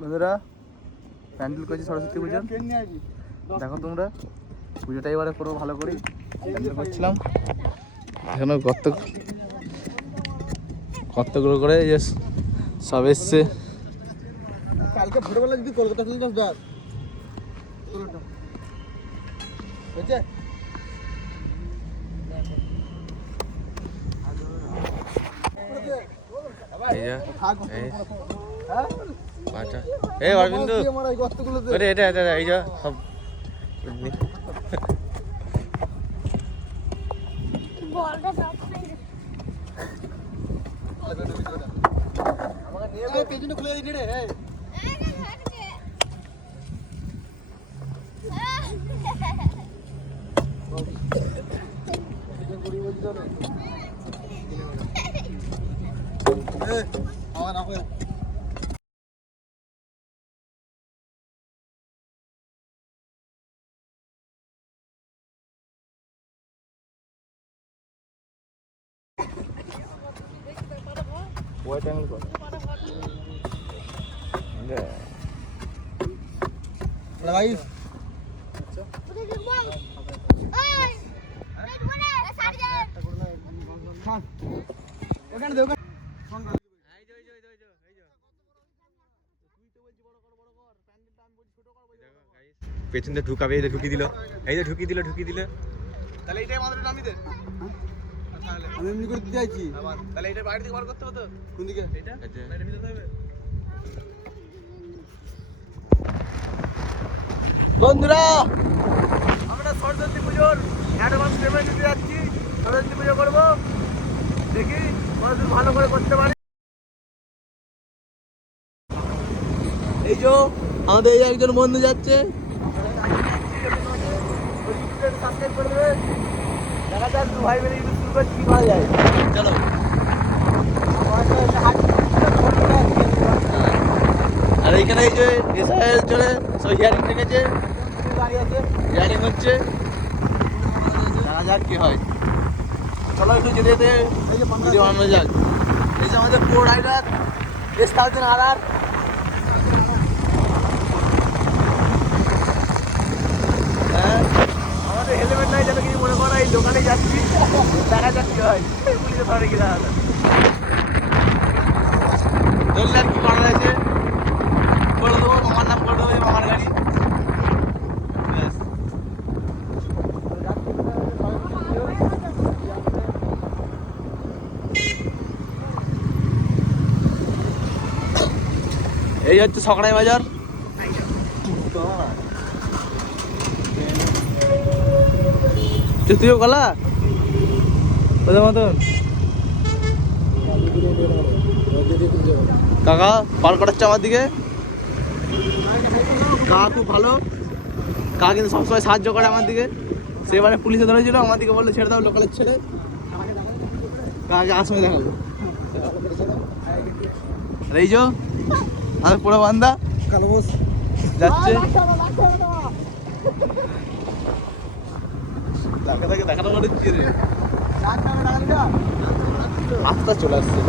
বন্ধুরা প্যান্ডেল করছি সরস্বতী পুজোর। দেখো তোমরা পুজোটা এবারে পুরো ভালো করি প্যান্ডেল করছিলাম। এখানে গর্তগুলো করে যে সব এসছে। কালকে ভোরবেলা যদি কলকাতা চলে যাস ধর বুঝছে এই অরবিন্দু এটা এই যা সব পেছনে খুলে দিন রে হোয়াইট অ্যাঙ্গেল কর লাগাইস ওখানে দে পেছন দিয়ে ঢুকাবে, এই যে ঢুকি দিল, এই যে ঢুকি দিল তাহলে এইটাই আমাদের নামি দে। আমি এমনি করে দিতে চাইছি তাহলে এটা বাইরে থেকে বার করতে হবে তো। কোন দিকে এটা এটা ভিতরে হবে। বন্ধুরা আমরা সরস্বতী পুজোর অ্যাডভান্স পেমেন্ট দিতে যাচ্ছি। সরস্বতী পুজো করবো, দেখি কতদূর ভালো করে করতে পারি। এই যে আমাদের এই একজন বন্ধু যাচ্ছে, সাবস্ক্রাইব করে দেবে। দেখা যাক দু ভাই মিলে ইউটিউব শুরু করে কি করা যায়। চলো। আর এইখানে এই যে এসআইএল চলে সব হিয়ারিং রেখেছে, হিয়ারিং হচ্ছে, দেখা যাক কি হয়। চলো একটু যেতে যেতে ভিডিও বানানো যাক। এই যে আমাদের প্রো রাইডার S1000 RR, আমাদের হেলমেট নাই যাতে কিছু মনে করা, এই দোকানে যাচ্ছি, দেখা যাক কি হয়। পুলিশে ধরে কি দাঁড়ালো ধরলেন কি করা হয়েছে করে দেবো, মামার নাম করে দেবো, মামার গাড়ি। এই হচ্ছে সকড়াই বাজার। তুইও গলা ওদের মতন কাকা পার করাচ্ছে আমার দিকে। কাকা খুব ভালো, কাকা কিন্তু সবসময় সাহায্য করে আমার দিকে। সেবারে পুলিশে ধরেছিল, আমার দিকে বললো ছেড়ে দাও, লোকালের ছেলে। কাকাকে আসবে দেখাবো। এই যে আর পুরো বান্দা যাচ্ছে, দেখানো মানে কি রে, আস্তে চলে আসছে।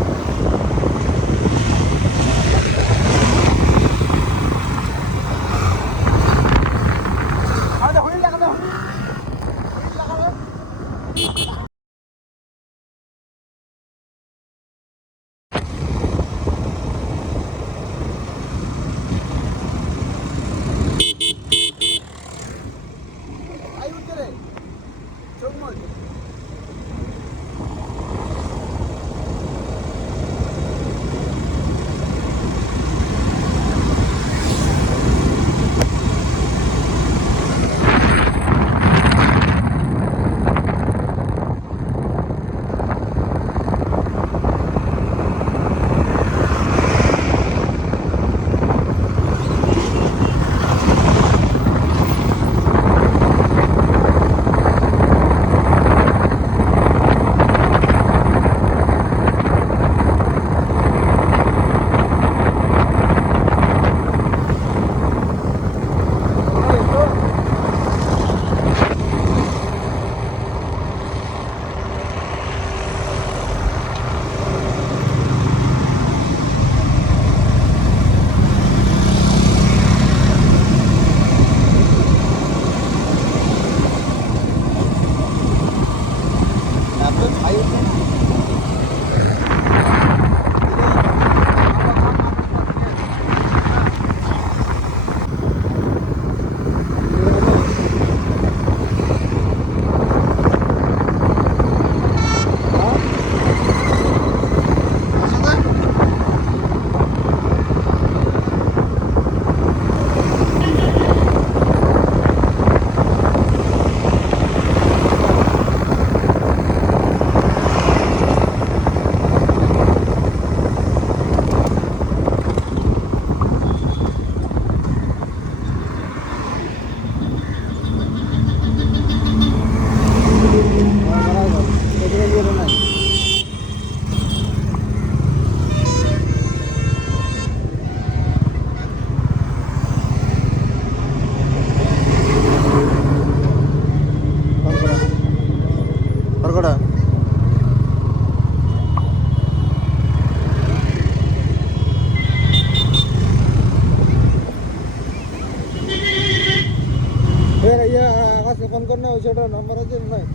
কর না, ওই সেটা নাম্বার আছে নাই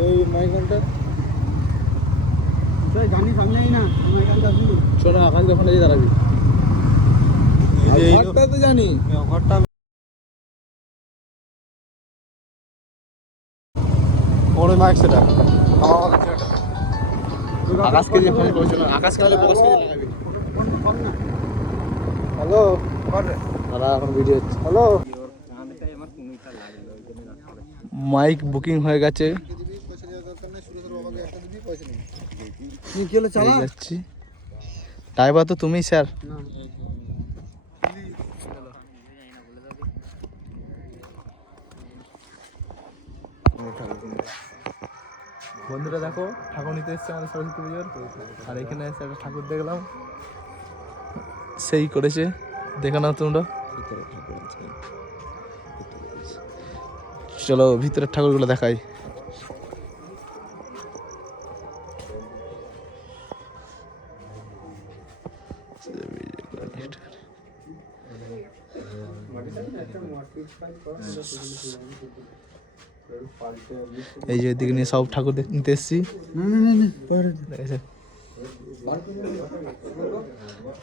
ওই মাইকনটা জানি সামনেই না মাইকনটা শুনি চলো আকাশ ওখানে যে দাঁড়াবি ঘরটা তো জানি ঘরটা ওর মাইক সেটা আকাশকে যে ফোন করেছিল আকাশকে তাহলে বক্সকে যে লাগাবি হ্যালো দাদা এখন ভিডিও হচ্ছে হ্যালো মাইক বুকিং হয়ে গেছে কি হলো চালা যাচ্ছি ড্রাইভার তো তুমি স্যার বন্ধুরা দেখো ঠাকুর নিতে এসছে আমাদের সরস্বতী পুজোর আর এখানে এসে একটা ঠাকুর দেখলাম সেই করেছে দেখে নাও তোমরা চলো ভিতরের ঠাকুরগুলো দেখাই এই যে এদিকে নিয়ে সব ঠাকুর নিতে এসছি দেখেছে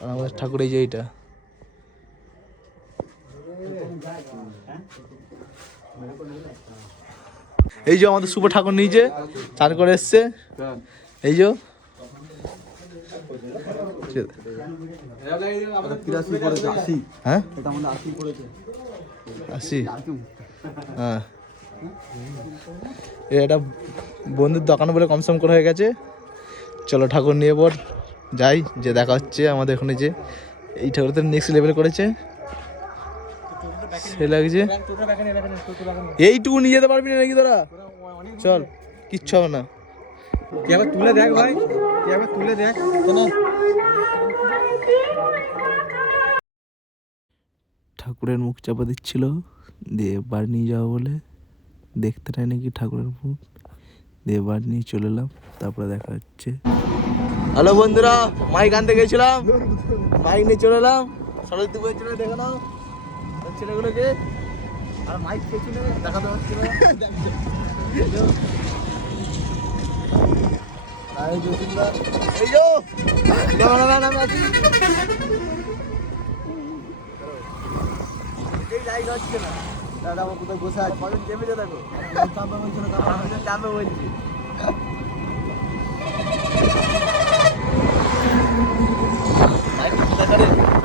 আর আমাদের ঠাকুর এই যে এইটা এই যে আমাদের শুভ ঠাকুর নিজে চান করে এসছে এই যে হ্যাঁ 80 হ্যাঁ এটা বন্ধুর দোকান বলে কমসম করে হয়ে গেছে চলো ঠাকুর নিয়ে পর যাই যে দেখা হচ্ছে আমাদের এখানে যে এই ঠাকুর তো নেক্সট লেভেল করেছে সে লাগছে এইটুকু নিয়ে যেতে পারবি না নাকি তোরা চল কিচ্ছু হবে না তুলে দেখ ভাই তুলে দেখ ঠাকুরের মুখ চাপা দিচ্ছিল দিয়ে বাড়ি নিয়ে যাবো বলে দেখতে নাই নাকি ঠাকুরের মুখ দিয়ে বাড়ি নিয়ে চলে এলাম তারপরে দেখা হচ্ছে হ্যালো বন্ধুরা মাইক আনতে গেছিলাম মাইক নিয়ে চলে এলাম সরস্বতী পুজোর চলে দেখে নাও ছেলেগুলোকে আর মাইক পেছনে দেখাতে হচ্ছে না এই যে ক্যামেরাম্যান আমি আছি লাইট হচ্ছে না দাদা আমার কোথায় বসে আছে কজন চেপেছে দেখো চাপে বলছে না চাপে বলছি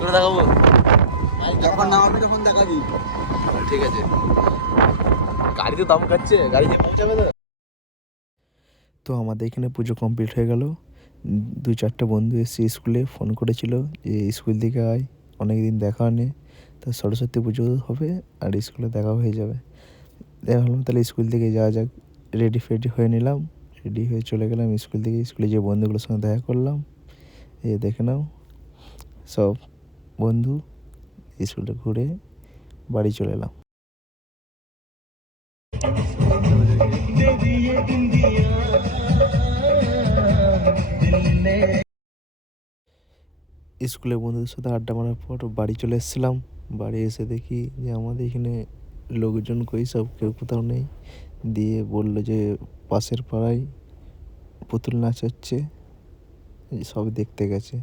দেখাবো যখন নামাবি তখন দেখাবি ঠিক আছে গাড়ি তো দাম খাচ্ছে গাড়িতে পৌঁছাবে তো আমাদের এখানে পুজো কমপ্লিট হয়ে গেল 2-4টা বন্ধু এসে স্কুলে ফোন করেছিল যে স্কুল থেকে আয় অনেকদিন দেখা হয়নি তা সরস্বতী পুজো হবে আর স্কুলে দেখা হয়ে যাবে দেখা হলাম তাহলে স্কুল থেকে যাওয়া যাক রেডি ফেডি হয়ে নিলাম রেডি হয়ে চলে গেলাম স্কুল থেকে স্কুলে যে বন্ধুগুলোর সঙ্গে দেখা করলাম এই দেখে নাও সব বন্ধু স্কুলে ঘুরে বাড়ি চলে এলাম স্কুলে বন্ধুদের সাথে আড্ডা মারার পর বাড়ি চলে এসেছিলাম বাড়ি এসে দেখি যে আমাদের এখানে লোকজন কই সব কেউ কোথাও নেই দিয়ে বললো যে পাশের পাড়ায় পুতুল নাচ হচ্ছে সব দেখতে গেছে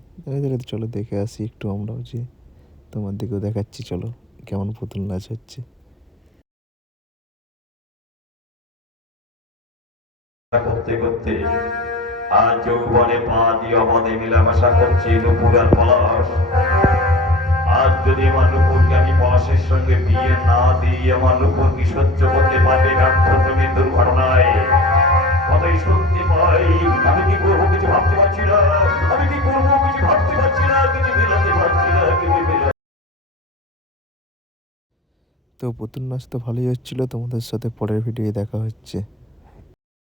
চলো দেখে আসি একটু আমরাও যে তোমার দিকেও দেখাচ্ছি চলো কেমন পুতুল নাচ হচ্ছে করতে করতে আজ যৌবনে পা দিয়ে অপদে মিলামেশা করছি নুপুর আর পলাশ আজ যদি আমার নুপুরকে আমি পলাশের সঙ্গে বিয়ে না দিই আমার নুপুর কি সহ্য করতে পারবে গার্থজনিত দুর্ঘটনায় কতই শক্তি পাই আমি কি করবো কিছু ভাবতে পারছি না আমি কি করবো কিছু ভাবতে পারছি না কিছু মেলাতে পারছি না কিছু মেলা তো পুতুল নাচ তো ভালোই হচ্ছিল তোমাদের সাথে পরের ভিডিও দেখা হচ্ছে